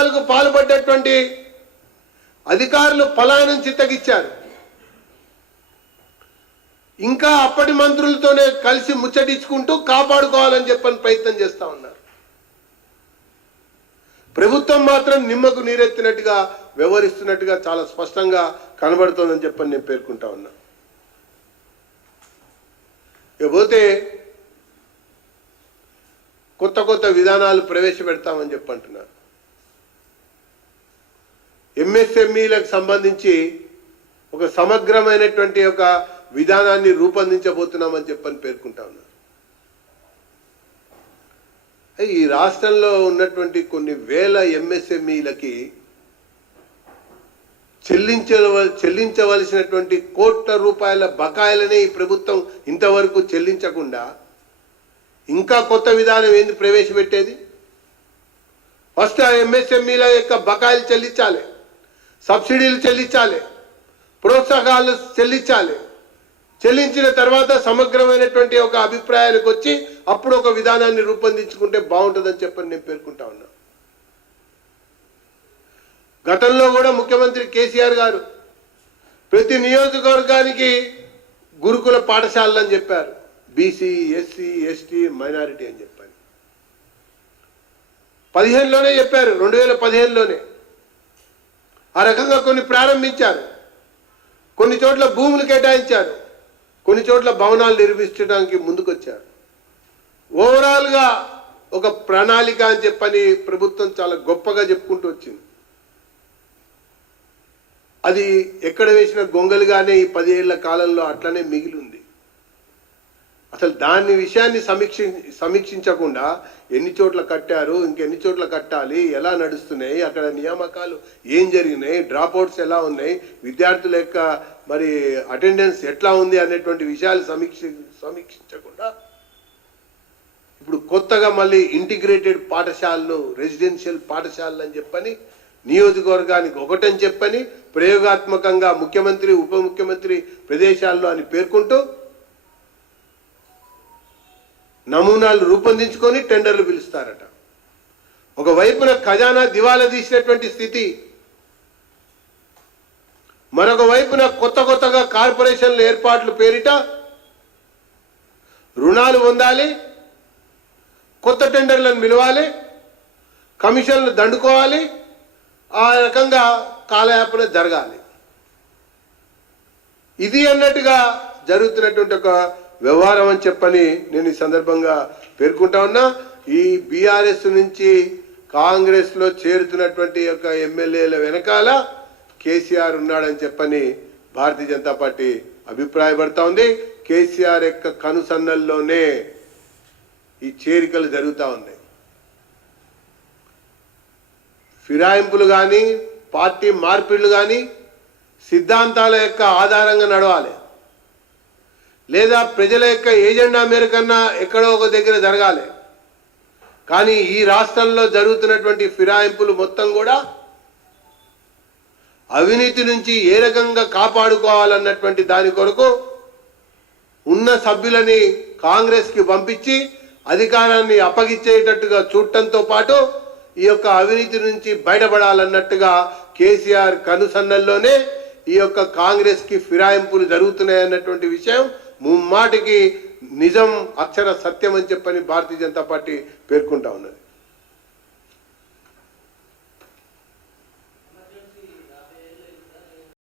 అక్రమాలకు పాల్పడ్డటువంటి అధికారులు పలాయనం చిత్తగిచ్చారు. ఇంకా అప్పటి మంత్రులతోనే కలిసి ముచ్చటించుకుంటూ కాపాడుకోవాలని చెప్పని ప్రయత్నం చేస్తా ఉన్నారు. ప్రభుత్వం మాత్రం నిమ్మకు నీరెత్తినట్టుగా వ్యవహరిస్తున్నట్టుగా చాలా స్పష్టంగా కనబడుతోందని చెప్పని నేను పేర్కొంటా ఉన్నా. ఇకపోతే కొత్త కొత్త విధానాలు ప్రవేశపెడతామని చెప్పంటున్నారు. ఎంఎస్ఎంఈలకు సంబంధించి ఒక సమగ్రమైనటువంటి ఒక విధానాన్ని రూపొందించబోతున్నామని చెప్పని పేర్కొంటా ఉన్నారు. ఈ రాష్ట్రంలో ఉన్నటువంటి కొన్ని వేల ఎంఎస్ఎంఈలకి చెల్లించవలసినటువంటి కోట్ల రూపాయల బకాయిలనే ఈ ప్రభుత్వం ఇంతవరకు చెల్లించకుండా ఇంకా కొత్త విధానం ఏంది ప్రవేశపెట్టేది? ఫస్ట్ ఆ ఎంఎస్ఎంఈల యొక్క బకాయిలు చెల్లించాలి, సబ్సిడీలు చెల్లించాలి, ప్రోత్సాహాలు చెల్లించాలి. చెల్లించిన తర్వాత సమగ్రమైనటువంటి ఒక అభిప్రాయానికి వచ్చి అప్పుడు ఒక విధానాన్ని రూపొందించుకుంటే బాగుంటుందని చెప్పని నేను పేర్కొంటా ఉన్నా. గతంలో కూడా ముఖ్యమంత్రి కేసీఆర్ గారు ప్రతి నియోజకవర్గానికి గురుకుల పాఠశాలలు అని చెప్పారు. బీసీ, ఎస్సీ, ఎస్టీ, మైనారిటీ అని చెప్పారు. 15లోనే చెప్పారు, 2015లోనే ఆ రకంగా కొన్ని ప్రారంభించారు. కొన్ని చోట్ల భూములు కేటాయించారు, కొన్ని చోట్ల భవనాలు నిర్మించడానికి ముందుకొచ్చారు. ఓవరాల్గా ఒక ప్రణాళిక అని చెప్పని ప్రభుత్వం చాలా గొప్పగా చెప్పుకుంటూ వచ్చింది. అది ఎక్కడ వేసిన గొంగలుగానే ఈ 10 ఏళ్ల కాలంలో అట్లనే మిగిలి ఉంది. అసలు దాని విషయాన్ని సమీక్షించకుండా ఎన్ని చోట్ల కట్టారు, ఇంకెన్ని చోట్ల కట్టాలి, ఎలా నడుస్తున్నాయి, అక్కడ నియామకాలు ఏం జరిగినాయి, డ్రాప్అవుట్స్ ఎలా ఉన్నాయి, విద్యార్థుల యొక్క మరి అటెండెన్స్ ఎట్లా ఉంది అనేటువంటి విషయాలు సమీక్షించకుండా ఇప్పుడు కొత్తగా మళ్ళీ ఇంటిగ్రేటెడ్ పాఠశాలలు, రెసిడెన్షియల్ పాఠశాలలు అని చెప్పని నియోజకవర్గానికి ఒకటని చెప్పని ప్రయోగాత్మకంగా ముఖ్యమంత్రి, ఉప ముఖ్యమంత్రి ప్రదేశాల్లో అని పేర్కొంటూ నమూనాలు రూపొందించుకొని టెండర్లు పిలుస్తారట. ఒకవైపున ఖజానా దివాలా తీసినటువంటి స్థితి, మరొక వైపున కొత్తగా కార్పొరేషన్ల ఏర్పాట్లు పేరిట రుణాలు పొందాలి, కొత్త టెండర్లను పిలవాలి, కమిషన్లు దండుకోవాలి, ఆ రకంగా కాలయాపన జరగాలి. ఇది అన్నట్టుగా జరుగుతున్నటువంటి ఒక వ్యవహారం అని చెప్పని నేను ఈ సందర్భంగా పేర్కొంటా ఉన్నా. ఈ బీఆర్ఎస్ నుంచి కాంగ్రెస్లో చేరుతున్నటువంటి యొక్క ఎమ్మెల్యేల వెనకాల కేసీఆర్ ఉన్నాడని చెప్పని భారతీయ జనతా పార్టీ అభిప్రాయపడతా ఉంది. కేసీఆర్ యొక్క కనుసన్నల్లోనే ఈ చేరికలు జరుగుతూ ఉన్నాయి. ఫిరాయింపులు కానీ, పార్టీ మార్పిళ్లు కానీ సిద్ధాంతాల యొక్క ఆధారంగా నడవాలి, లేదా ప్రజల యొక్క ఏజెండా మేరకన్నా ఎక్కడో ఒక దగ్గర జరగాలి. కానీ ఈ రాష్ట్రంలో జరుగుతున్నటువంటి ఫిరాయింపులు మొత్తం కూడా అవినీతి నుంచి ఏ రకంగా కాపాడుకోవాలన్నటువంటి దాని కొరకు ఉన్న సభ్యులని కాంగ్రెస్కి పంపించి అధికారాన్ని అప్పగించేటట్టుగా చూడటంతో పాటు ఈ యొక్క అవినీతి నుంచి బయటపడాలన్నట్టుగా కేసీఆర్ కనుసన్నల్లోనే ఈ యొక్క కాంగ్రెస్కి ఫిరాయింపులు జరుగుతున్నాయన్నటువంటి విషయం ముమ్మాటికి నిజం, అక్షర సత్యం అని చెప్పని భారతీయ జనతా పార్టీ పేర్కొంటా ఉన్నది.